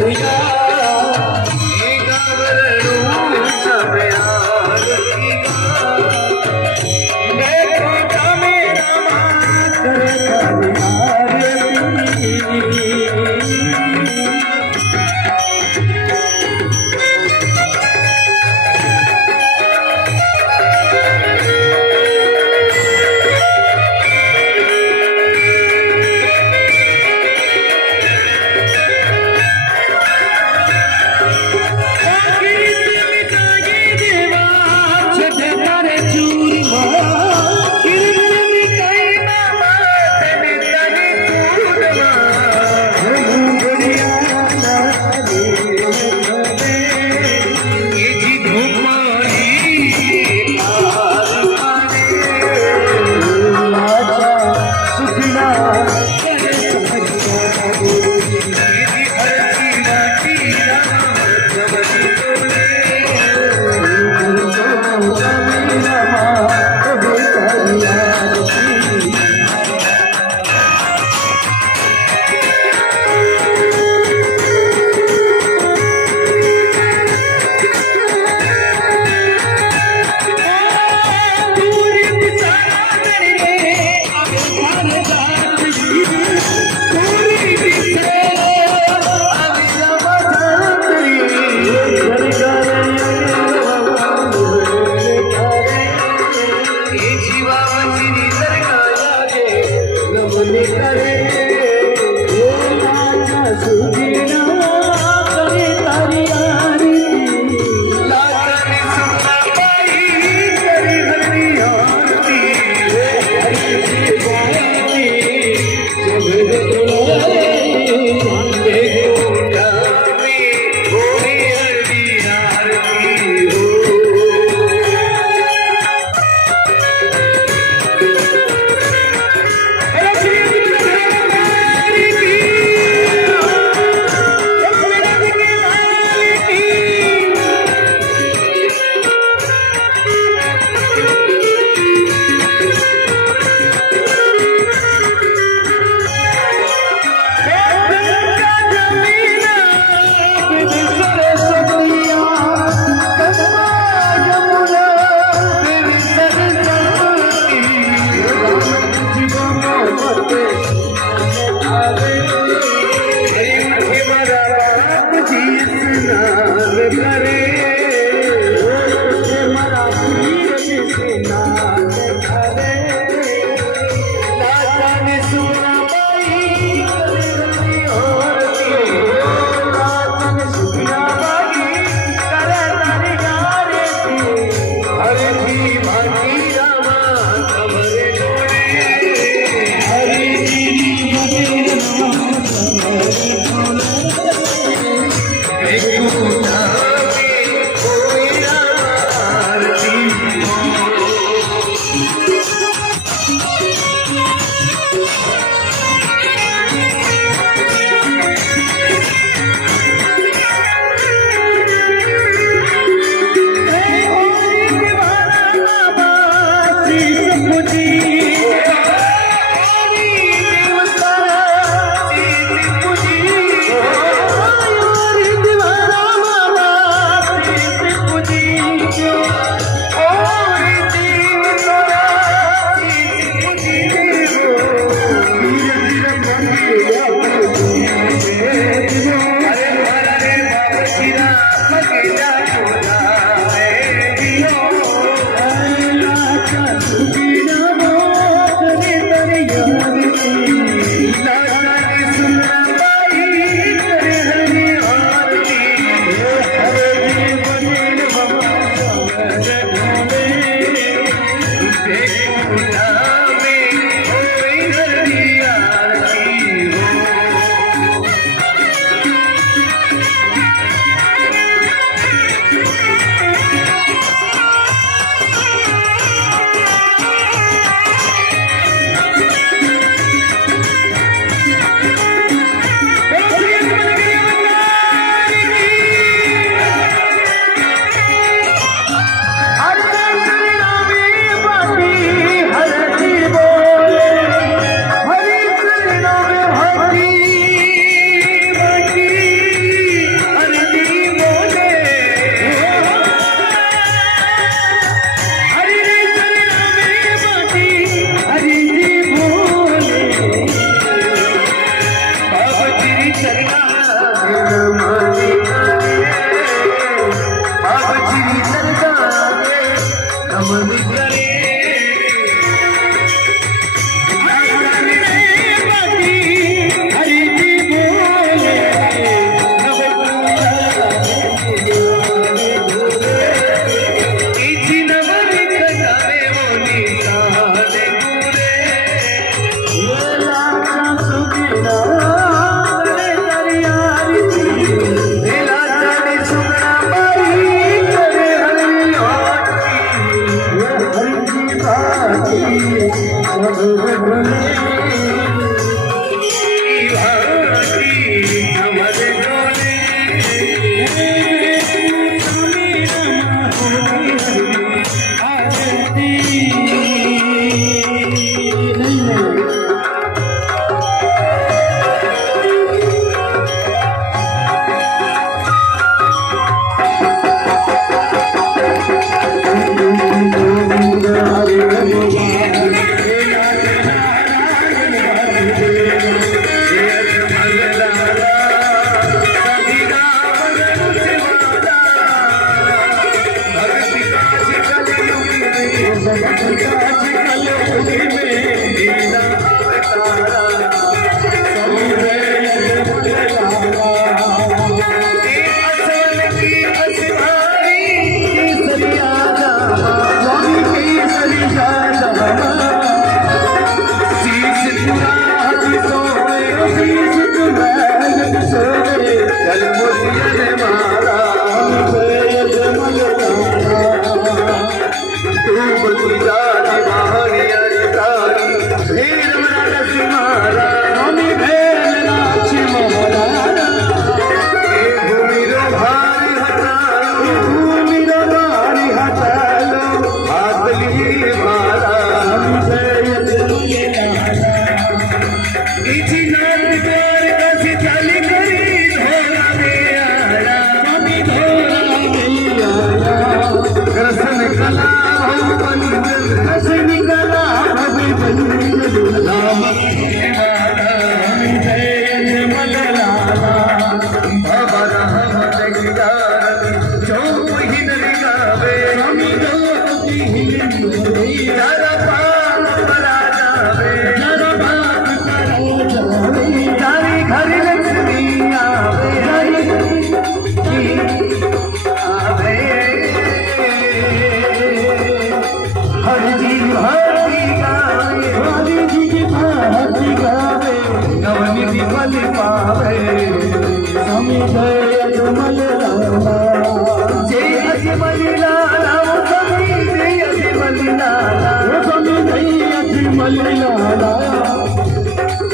Radha Oh, my God,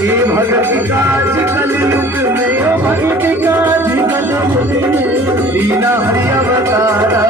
भक्ति काज कलयुग में ओ भक्ति काज कलयुग में लीला हरि अवतारा।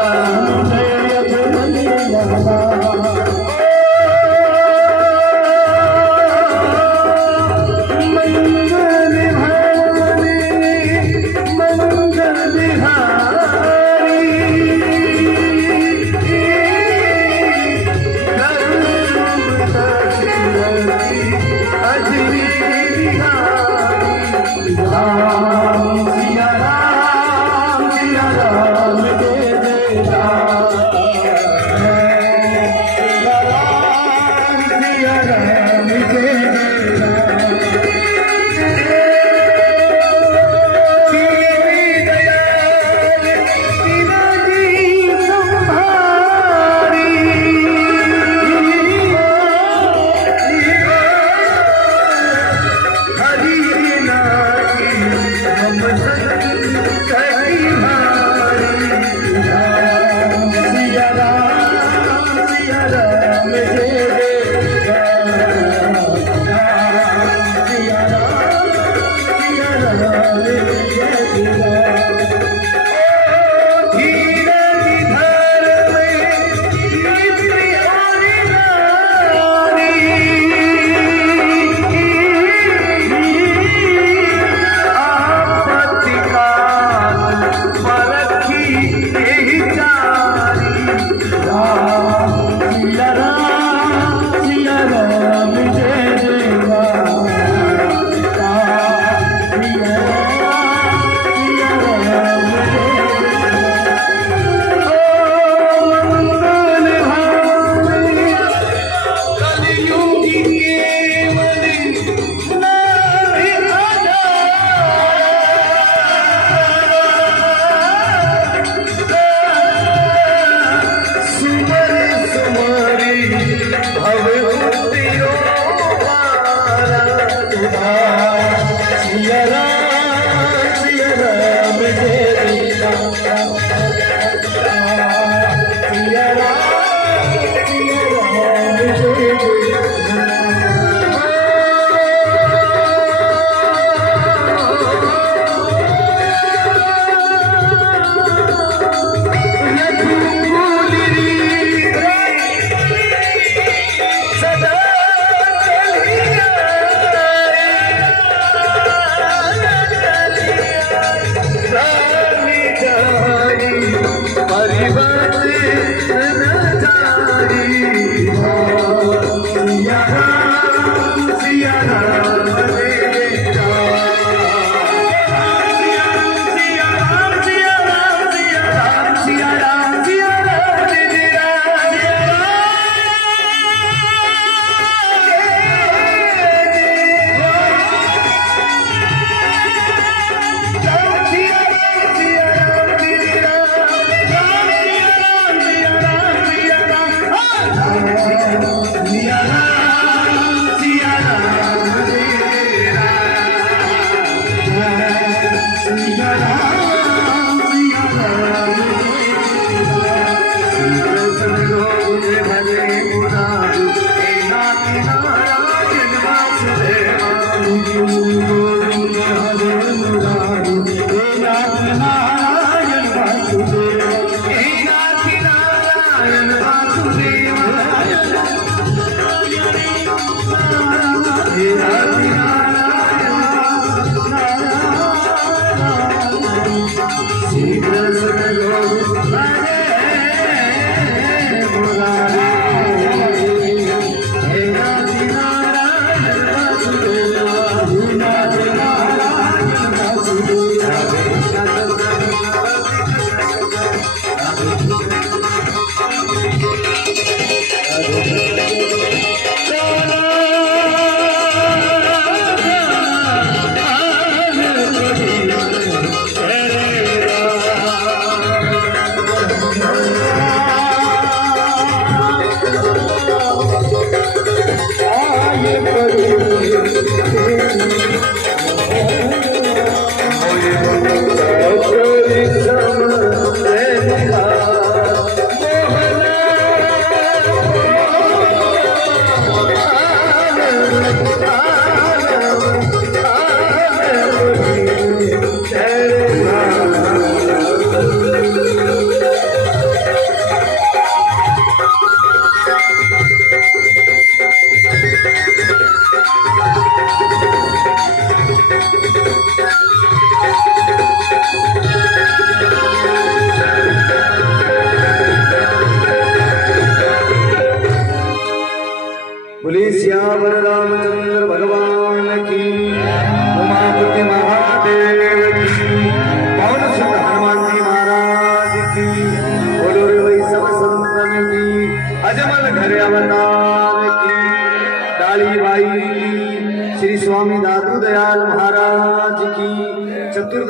Hare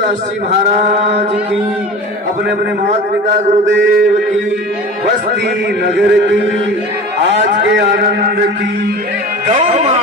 शास्त्री महाराज की, अपने अपने महात्मिका गुरुदेव की, बस्ती नगर की, आज के आनंद की। गौ